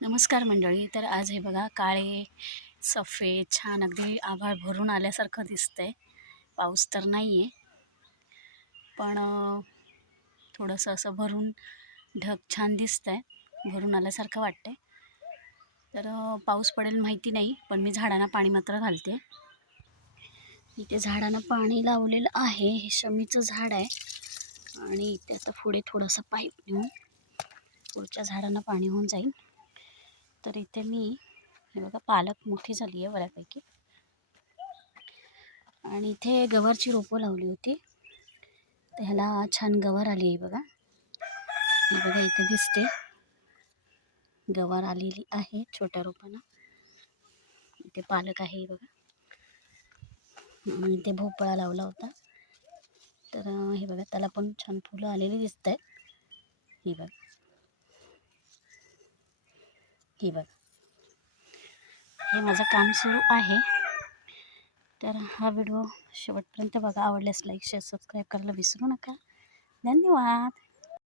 नमस्कार मंडळी. तर आज हे बघा काळे, सफेद छान अगदी आभाळ भरून आल्यासारखं दिसतंय. पाऊस तर नाही आहे, पण थोडंसं असं भरून ढग छान दिसतंय. भरून आल्यासारखं वाटतंय. तर पाऊस पडेल माहिती नाही, पण मी झाडांना पाणी मात्र घालते. इथे झाडांना पाणी लावलेलं आहे. हे शमीचं झाड आहे आणि इथे आता पुढे थोडंसं पाईप नेऊन पुढच्या झाडांना पाणी होऊन जाईल. तर इथे मी हे बघा पालक मोठी झाली आहे बऱ्यापैकी आणि इथे गवारची रोपं लावली होती. तर ह्याला छान गवार आली आहे बघा. ही बघा इथे दिसते गवार आलेली आहे छोट्या रोपांना. इथे पालक आहे बघा आणि इथे भोपळा लावला होता. तर हे बघा त्याला पण छान फुलं आलेली दिसत आहेत. ही बघा, ही बघा, हे माझं काम सुरू आहे. तर हा व्हिडिओ शेवटपर्यंत बघा. आवडल्यास लाईक शेअर सबस्क्राईब करायला विसरू नका. धन्यवाद.